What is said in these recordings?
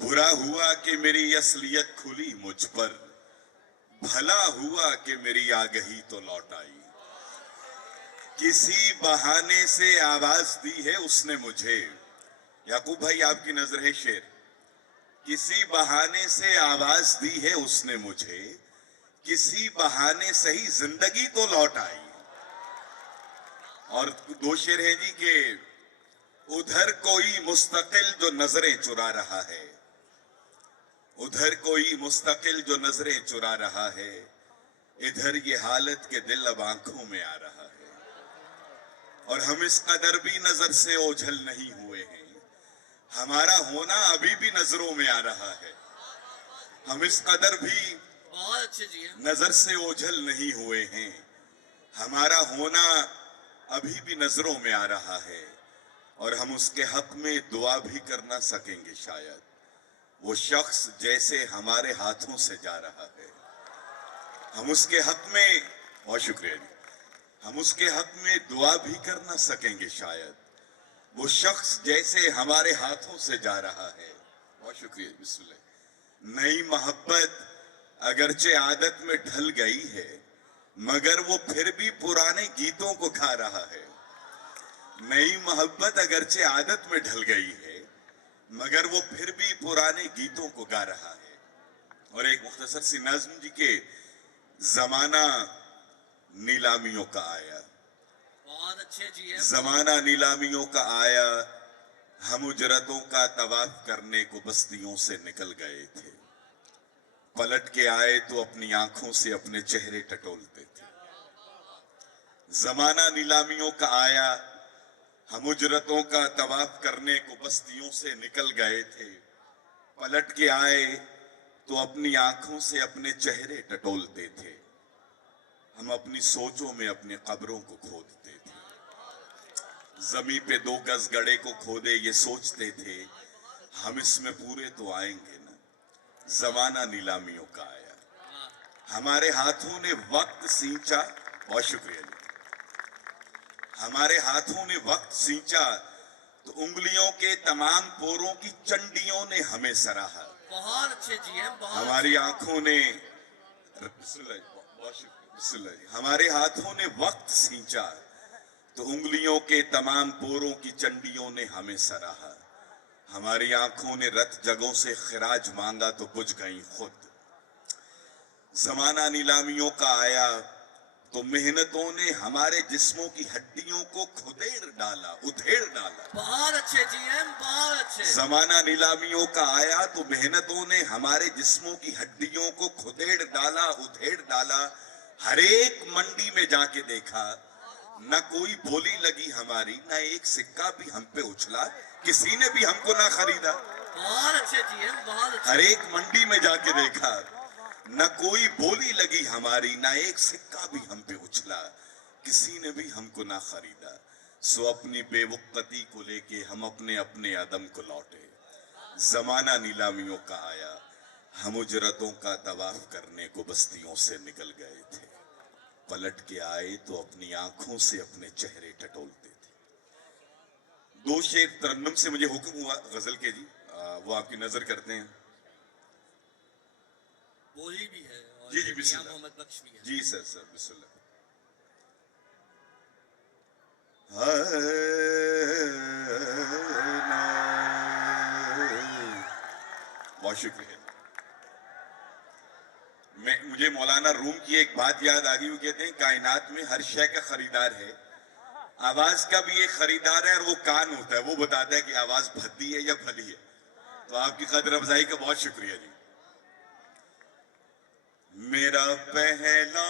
बुरा हुआ कि मेरी असलियत खुली मुझ पर, भला हुआ कि मेरी आगही तो लौट आई। किसी बहाने से आवाज दी है उसने मुझे। याकूब भाई आपकी नजर है शेर। किसी बहाने से आवाज दी है उसने मुझे, किसी बहाने से ही जिंदगी तो लौट आई। और दो शेर हैं जी के उधर कोई मुस्तकिल जो नजरें चुरा रहा है, उधर कोई मुस्तकिल जो नजरें चुरा रहा है, इधर ये हालत के दिल अब आंखों में आ रहा है। और हम इस कदर भी नजर से ओझल नहीं हुए हैं, हमारा होना अभी भी नजरों में आ रहा है। हम इस कदर भी बहुत अच्छे जी हैं। नजर से ओझल नहीं हुए हैं, हमारा होना अभी भी नजरों में आ रहा है। और हम उसके हक में दुआ भी कर ना सकेंगे शायद, वो शख्स जैसे हमारे हाथों से जा रहा है। हम उसके हक में, बहुत शुक्रिया जी, हम उसके हक में दुआ भी कर ना सकेंगे शायद, वो शख्स जैसे हमारे हाथों से जा रहा है। बहुत शुक्रिया, बिस्मिल्लाह। नई मोहब्बत अगरचे आदत में ढल गई है, मगर वो फिर भी पुराने गीतों को गा रहा है। नई मोहब्बत अगरचे आदत में ढल गई है, मगर वो फिर भी पुराने गीतों को गा रहा है। और एक मुख्तसर सी नज्म जी के जमाना नीलामियों का आया, बहुत अच्छे जी हैं। जमाना नीलामियों का आया, हम उजरतों का तवाफ करने को बस्तियों से निकल गए थे। पलट के आए तो अपनी आंखों से अपने चेहरे टटोलते थे। जमाना नीलामियों का आया, हम उजरतों का तवाफ करने को बस्तियों से निकल गए थे। पलट के आए तो अपनी आंखों से अपने चेहरे टटोलते थे। हम अपनी सोचों में अपने कब्रों को खोदते थे। जमीन पे 2 गज गड़े को खोदे ये सोचते थे, हम इसमें पूरे तो आएंगे ना। जमाना नीलामियों का आया, हमारे हाथों ने वक्त सींचा। बहुत शुक्रिया जी। हमारे हाथों ने वक्त सींचा तो उंगलियों के तमाम पोरों की चंडियों ने हमें सराहा। बहुत अच्छे जी हैं। बहुत हमारी आंखों ने, हमारे हाथों ने वक्त सींचा तो उंगलियों के तमाम पोरों की चंडियों ने हमें सराहा। हमारी आंखों ने रत जगों से खिराज मांगा तो बुझ गई खुद। जमाना नीलामियों का आया तो मेहनतों ने हमारे जिस्मों की हड्डियों को खुदेड़ डाला, उधेड़ डाला। बहुत अच्छे जी हैं। बहुत अच्छे। जमाना नीलामियों का आया तो मेहनतों ने हमारे जिस्मों की हड्डियों को खुदेड़ डाला, उधेड़ डाला। हर एक मंडी में जाके देखा, न कोई बोली लगी हमारी, न एक सिक्का भी हम पे उछला, किसी ने भी हमको ना खरीदा। बहुत अच्छे जी हैं। बहुत अच्छे। हर एक मंडी में जाके देखा, न कोई बोली लगी हमारी, न एक सिक्का भी हम पे उछला, किसी ने भी हमको ना खरीदा। सो अपनी बेवक्ती को लेके हम अपने अपने अदम को लौटे। जमाना नीलामियों का आया, हम उजरतों का तवाफ करने को बस्तियों से निकल गए थे। पलट के आए तो अपनी आंखों से अपने चेहरे टटोलते थे। 2 शेर तरन्नुम से मुझे हुक्म हुआ गजल के जी, वो आपकी नजर करते हैं। बोली भी है और जी जी मियां बिस्मिल्लाह। मोहम्मद बख्श भी है। जी सर बिस्मिल्लाह। बहुत शुक्रिया। मुझे मौलाना रूम की एक बात याद आ गई। वो कहते हैं कायनात में हर शय का खरीदार है, आवाज का भी एक खरीदार है और वो कान होता है, वो बताता है कि आवाज भद्दी है या भली है। तो आपकी कदर अफजाई का बहुत शुक्रिया जी। मेरा पहला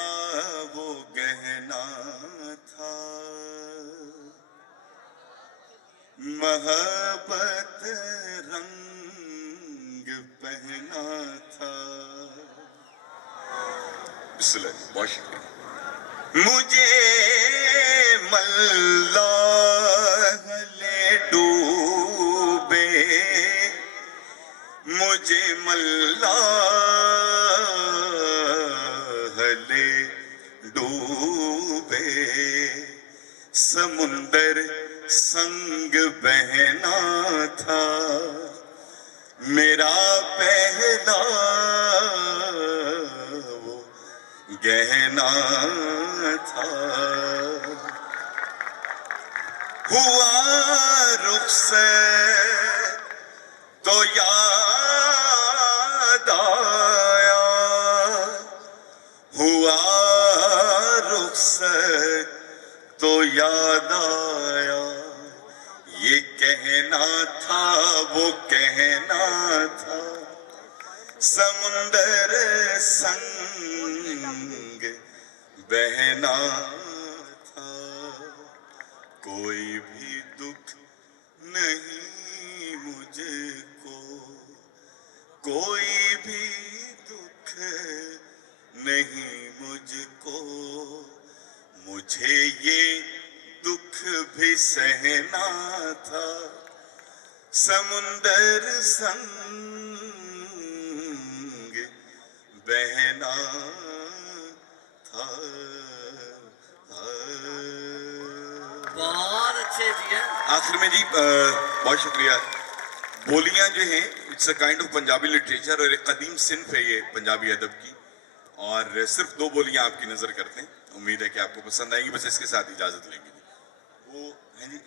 वो गहना था, मोहब्बत रंग पहना था। बहुत शुक्रिया। मुझे मल्लाह ले डूबे, मुझे मल्लाह ले डूबे, समुंदर संग बहना था। मेरा पहला वो गहना था, हुआ रुखसत तो याद आया, हुआ रुखसत तो याद आया, ये कहना था वो कहना था, समुंदर संग बहना था, कोई भी दुख नहीं मुझको, कोई भी दुख नहीं मुझको, मुझे ये दुख भी सहना था, समुंदर संग बहना था। बहुत अच्छे जी हैं। आखिर में जी बहुत शुक्रिया। बोलियां जो हैं it's a kind of Punjabi literature और एक कदीम सिन्फ है ये पंजाबी अदब की, और सिर्फ दो बोलियां आपकी नजर करते हैं, उम्मीद है कि आपको पसंद आएंगी, बस इसके साथ इजाजत लेंगे जी। वो हैं जी,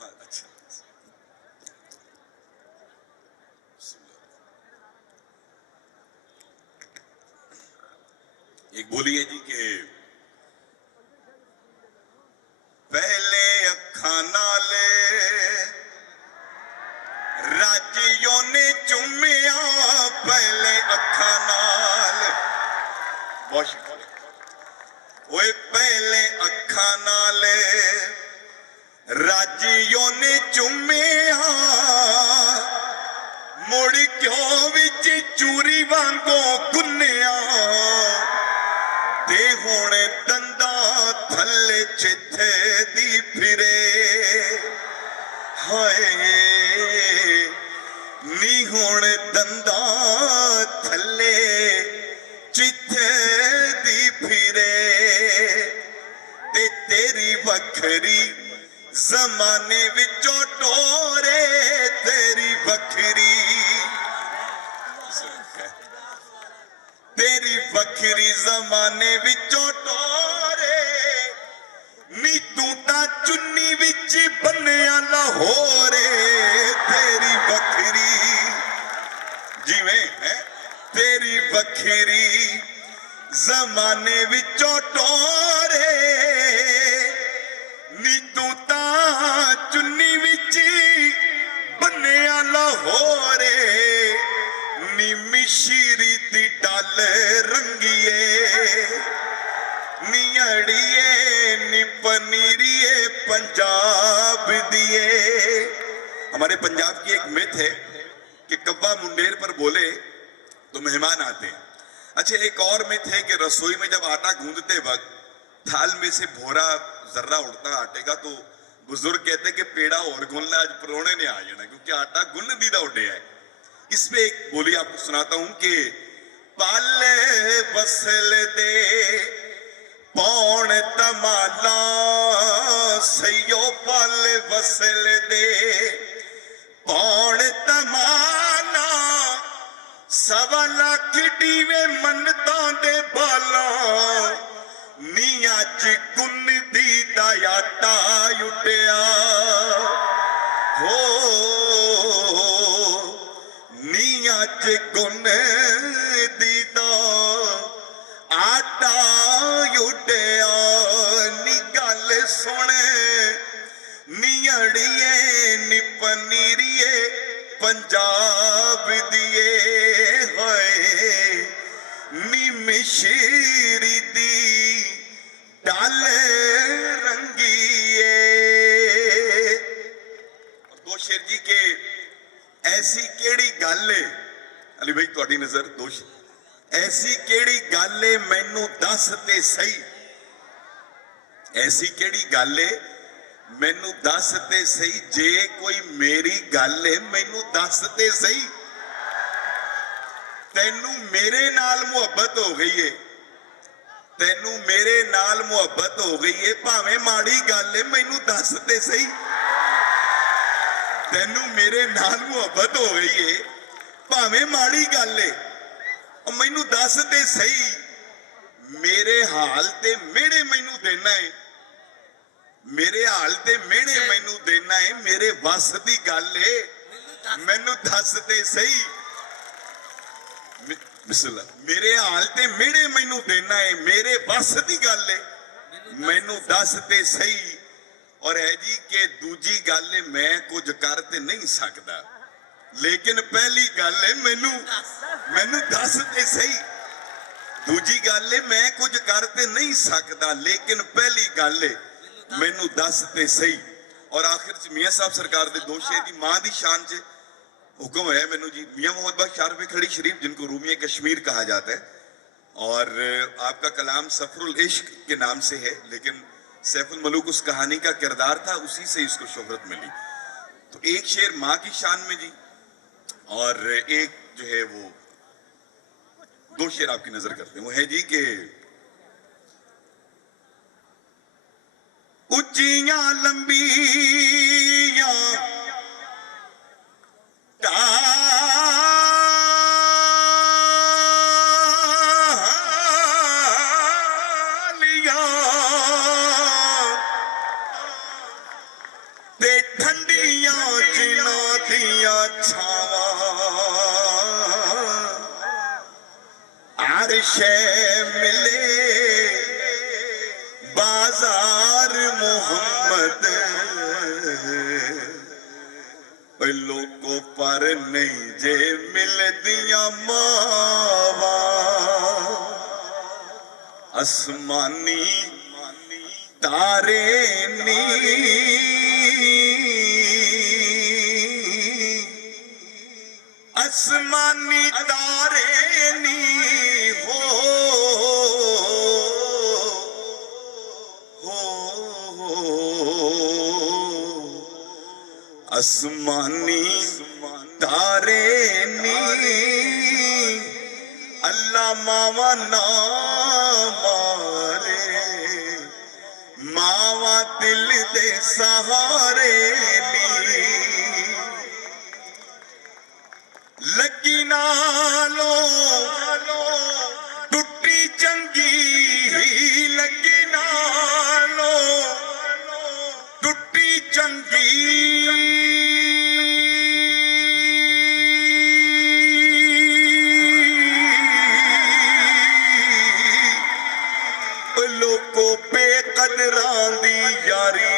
हाँ अच्छा, एक बोली है जी कि पहले अखा नाले राजियों ने चुमिया, पहले अखा नाल, बहुत शुक्रिया। ओए पहले अखा नाले राजियों ने चुमिया, मुड़ क्यों विच चूरी वांगों गुन्निया, ते हुण दंदा थल्ले चिथे दी फिरे, हाय नी हुण दंदा थल्ले चिथे दी फिरे, ते तेरी वखरी जमाने विचों टोरे, तेरी वखरी, तेरी वखरी जमाने विचों टोरे, नी तू तां चुन्नी विच बन्निया लाहौरे, तेरी वखरी जिवें है, तेरी वखरी जमाने विचों टोरे, नी तू तां चुन्नी विच बन्निया लाहौरे, नी मिशीरी दी डल रंगिए, नी अड़िए नी पनीरिए पंजाब दिए। हमारे पंजाब की एक मिथ है कि कब्बा मुंडेर पर बोले तो मेहमान आते हैं। अच्छा, एक और मिथ है कि रसोई में जब आटा गूंदते वक्त थाल में से भोरा जर्रा उड़ता आटे का, तो बुजुर्ग कहते कि पेड़ा और गुनना, आज परोने ने आ जाना, क्योंकि आटा गुन दी दा उड़िया है। इसमें एक बोली आपको सुनाता हूं कि पाले वसल दे पौन तमाला, सैयो पाले वसल दे पौन तमाला, सवा लाख डीवे मन्नतां दे बाला, नी अज गुन दी दा आटा उड्डिया, हो नी अज गुन दी दा आटा उड्डिया, नी गल सुन नी अड़िए नी पनीरिए पंजाब दिए, हाय नी मिशीरी दी डल रंगिए। दो शेर जी के ऐसी केड़ी गल है, अली भाई तुहाडी नजर, दो ऐसी केड़ी गल है मैनू दस ते सही, ऐसी केड़ी गल है मैनू दस ते सही, जे कोई मेरी गल है मैनू दस ते सही, तैनू मेरे नाल मुहब्बत हो गई है, तैनू मेरे नाल मुहब्बत हो गई है, भावें माड़ी गल है मैनू दस ते सही। ਤੈਨੂੰ ਮੇਰੇ ਨਾਲ ਮੁਹੱਬਤ ਹੋ ਗਈ ਏ ਭਾਵੇਂ ਮਾੜੀ ਗੱਲ ਏ ਉਹ ਮੈਨੂੰ ਦੱਸ ਤੇ ਸਹੀ ਮੇਰੇ ਹਾਲ ਤੇ ਮਿਹਣੇ ਮੈਨੂੰ ਦੇਣਾ ਏ ਮੇਰੇ ਹਾਲ ਤੇ ਮਿਹਣੇ ਮੈਨੂੰ ਦੇਣਾ ਏ ਮੇਰੇ ਵੱਸ ਦੀ ਗੱਲ ਏ ਮੈਨੂੰ ਦੱਸ ਤੇ ਸਹੀ ਬਿਸਮਿਲ੍ਲਾ ਮੇਰੇ ਹਾਲ ਤੇ ਮਿਹਣੇ ਮੈਨੂੰ ਦੇਣਾ ਏ ਮੇਰੇ ਵੱਸ ਦੀ ਗੱਲ ਏ ਮੈਨੂੰ ਦੱਸ ਤੇ ਸਹੀ ਔਰ ਹੈ ਜੀ ਕਿ ਦੂਜੀ ਗੱਲ ਏ ਮੈਂ ਕੁਝ ਕਰ ਤੇ ਨਹੀਂ ਸਕਦਾ ਲੇਕਿਨ ਪਹਿਲੀ ਗੱਲ ਏ ਮੈਨੂੰ ਦੱਸ ਤੇ ਸਹੀ ਦੂਜੀ ਗੱਲ ਏ ਮੈਂ ਕੁਝ ਕਰ ਤੇ ਨਹੀਂ ਸਕਦਾ ਲੇਕਿਨ ਪਹਿਲੀ ਗੱਲ ਏ ਮੈਨੂੰ ਦੱਸ ਤੇ ਸਹੀ और आखिर च मियाँ साहब सरकार के दो शेर की माँ की शान च हुक्म है मैनू जी मियाँ मोहम्मद बख्श शारफी खड़ी शरीफ जिनको रूमिया कश्मीर कहा जाता है और आपका कलाम सफरुल इश्क के नाम से है लेकिन सैफुल मलूक उस कहानी का किरदार था उसी से इसको शोहरत मिली तो एक शेर माँ की शान में जी और एक जो है वो दो शेर आपकी नजर करते हैं वो है जी कि उच्चियां लंबियां टालियां ते ठंडियां जिन्हां दियां छावां अरशे मिले बाजार मोहम्मद लोगों पर नहीं जे मिल दिया मावा आसमानी तारे नी आसमानी तारे नी आसमानी तारे नी अल्लाह मावा ना मारे मावा दिल दे सहारे नी लगी नालो टुटी चंगी लगी नालो टुटी चंगी लोको बेकदरां दी यारी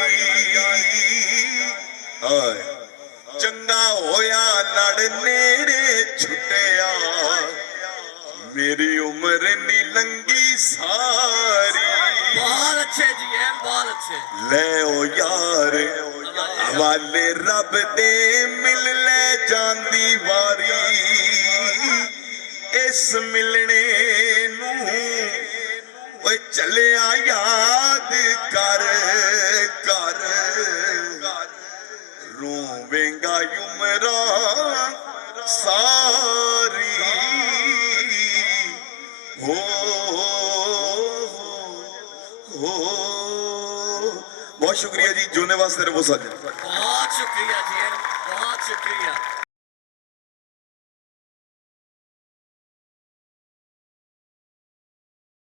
चंगा होया लड़ नेड़े छुटिया मेरी उम्र नी लंगी सारी बहुत अच्छे जी हैं बहुत अच्छे ले ओ यार हवाले रब दे मिल ले जांदी वारी इस मिलने नू ओए चलिया याद कर कर रोवेंगा उमरा सारी हो बहुत शुक्रिया जी जोने वास्ते रबो साजन बहुत शुक्रिया जी बहुत शुक्रिया